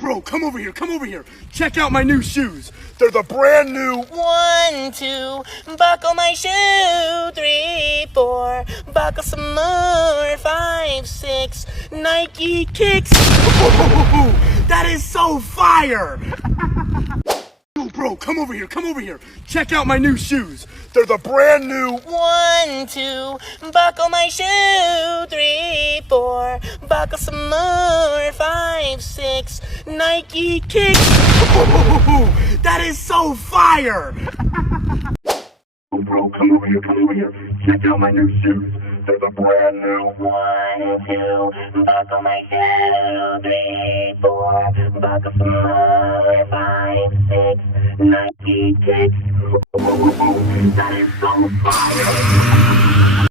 Bro, come over here, come over here. Check out my new shoes. They're the brand new 1, 2, buckle my shoe. 3, 4, buckle some more. 5, 6, Nike kicks. That is so fire! Yo, bro, come over here, come over here. Check out my new shoes. They're the brand new 1, 2, buckle my shoe. 3, 4, buckle some more. 5, 6, Nike kicks. That is so fire! Bro, come over here, come over here. Check out my new shoes. They're the brand new 1, 2, buckle my shoe. 3, 4, buckle some more. 5, 6, Nike kicks. That is so fire!